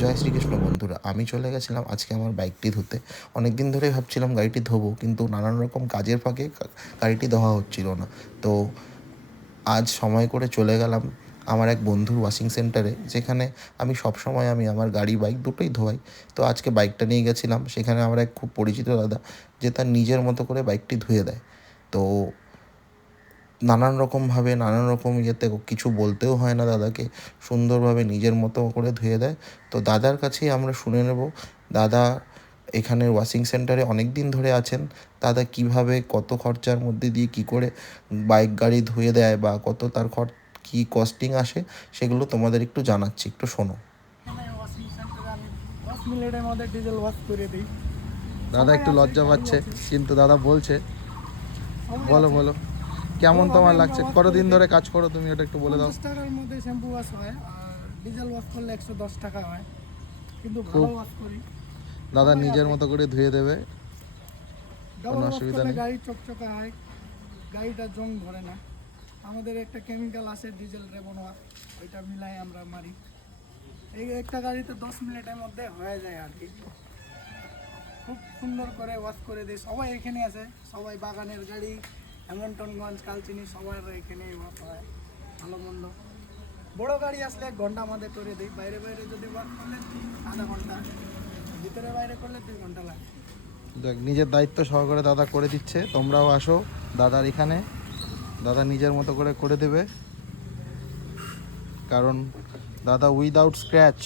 জয় শ্রীকৃষ্ণ বন্ধুরা, আমি চলে গেছিলাম আজকে আমার বাইকটি ধুতে। অনেক দিন ধরেই ভাবছিলাম গাড়িটি ধোবো, কিন্তু নানান রকম কাজের ফাঁকে গাড়িটি ধোয়া হচ্ছিল না। তো আজ সময় করে চলে গেলাম আমার এক বন্ধুর ওয়াশিং সেন্টারে, যেখানে আমি সবসময় আমার গাড়ি বাইক দুটোই ধোয়াই। তো আজকে বাইকটা নিয়ে গেছিলাম, সেখানে আমার এক খুব পরিচিত দাদা, যে তার নিজের মতো করে বাইকটি ধুয়ে দেয়। তো নানান রকমভাবে নানান রকম ইয়েতে কিছু বলতেও হয় না দাদাকে, সুন্দরভাবে নিজের মতো করে ধুয়ে দেয়। তো দাদার কাছেই আমরা শুনে নেব, দাদা এখানের ওয়াশিং সেন্টারে অনেক দিন ধরে আছেন। দাদা কিভাবে কত খরচার মধ্যে দিয়ে কি করে বাইক গাড়ি ধুয়ে দেয়, বা কত তার কী কস্টিং আসে, সেগুলো তোমাদের একটু জানাচ্ছি, একটু শোনো। ওয়াশিং সেন্টারে আমি 10 মিনিটের মধ্যে ডিজেল ওয়াশ করে দিই। দাদা একটু লজ্জা পাচ্ছে, কিন্তু দাদা বলছে। বলো বলো, কেমন তোমার লাগছে? কতদিন ধরে কাজ করো তুমি, ওটা একটু বলে দাও। 50 টাকার মধ্যে শ্যাম্পু ওয়াশ হয়, আর ডিজেল ওয়াশ করলে 110 টাকা হয়, কিন্তু ভালো ওয়াশ করি। দাদা নিজের মতো করে ধুয়ে দেবে, ডাবল কোনো ওয়াশ অসুবিধা করলে নেই। গাড়ি চকচকা হয়, গাড়িটা জং ধরে না। আমাদের একটা কেমিক্যাল আছে ডিজেল রেবন ওয়াশ, ওইটা মিলাই আমরা মারি। এই একটা গাড়িতে 10 মিনিটের মধ্যে হয়ে যায় আর কি। খুব সুন্দর করে ওয়াশ করে দিই। সবাই এখানে আছে, সবাই বাগানের গাড়ি, হেমন্তনগঞ্জ, কালচিনি, সবার এখানেই ওয়াশ হয়। ভালো মন্দ বড় গাড়ি আসলে 1 ঘন্টা আমাদের করে দিই। বাইরে বাইরে যদি ওয়াশ করলে আধা ঘন্টা, ভিতরে বাইরে করলে 2 ঘন্টা লাগে। দেখ, নিজের দায়িত্ব সহকারে দাদা করে দিচ্ছে। তোমরাও আসো দাদার এখানে, দাদা নিজের মতো করে করে দেবে। কারণ দাদা উইদাউট স্ক্র্যাচ,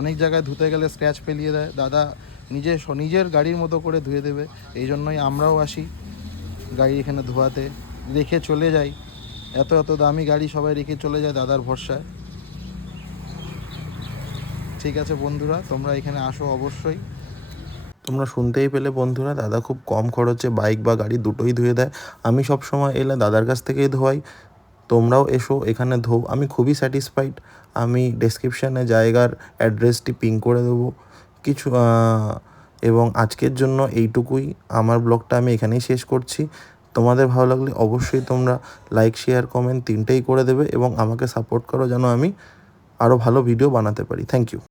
অনেক জায়গায় ধুতে গেলে স্ক্র্যাচ ফেলিয়ে দেয়, দাদা নিজের গাড়ির মতো করে ধুয়ে দেবে। এই জন্যই আমরাও আসি গাড়ি এখানে ধোয়াতে, রেখে চলে যাই। এত এত দামি গাড়ি সবাই রেখে চলে যায় দাদার ভরসায়। ঠিক আছে বন্ধুরা, তোমরা এখানে আসো অবশ্যই। তোমরা শুনতেই পেলে বন্ধুরা, দাদা খুব কম খরচে বাইক বা গাড়ি দুটোই ধুয়ে দেয়। আমি সব সময় এলে দাদার কাছ থেকেই ধোয়াই। তোমরাও এসো, এখানে ধোও। আমি খুবই স্যাটিসফাইড। আমি ডেসক্রিপশানে জায়গার অ্যাড্রেসটি পিং করে দেবো কিছু। এবং আজকের জন্য এইটুকুই। আমার ব্লগটা আমি এখানেই শেষ করছি। তোমাদের ভালো লাগলে অবশ্যই তোমরা লাইক, শেয়ার, কমেন্ট তিনটেই করে দেবে, এবং আমাকে সাপোর্ট করো যেন আমি আরও ভালো ভিডিও বানাতে পারি। Thank you.